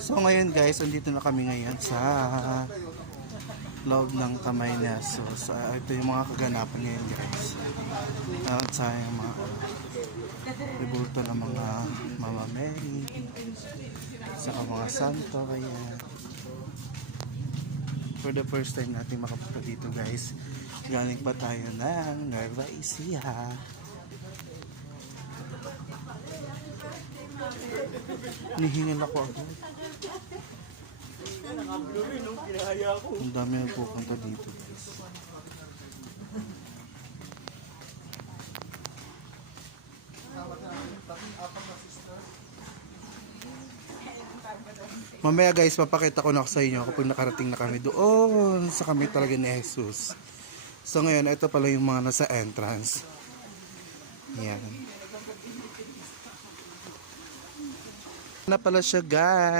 So ngayon guys, andito na kami ngayon sa loob ng Kamay Neso. So ito yung mga kaganapan ngayon guys. At sa yung mga ribulto ng mga Mama Mary. Saka mga santo. Kaya for the first time natin makapunta dito guys. Galing pa tayo ng Nueva Ecija. Nihingal ako agad. Ang dami na pupunta dito. Mamaya guys, papakita ko na sa inyo kapag nakarating na kami doon sa kami talaga ni Jesus. So ngayon, ito pala yung mga nasa entrance. Yan. Na pala siya guys.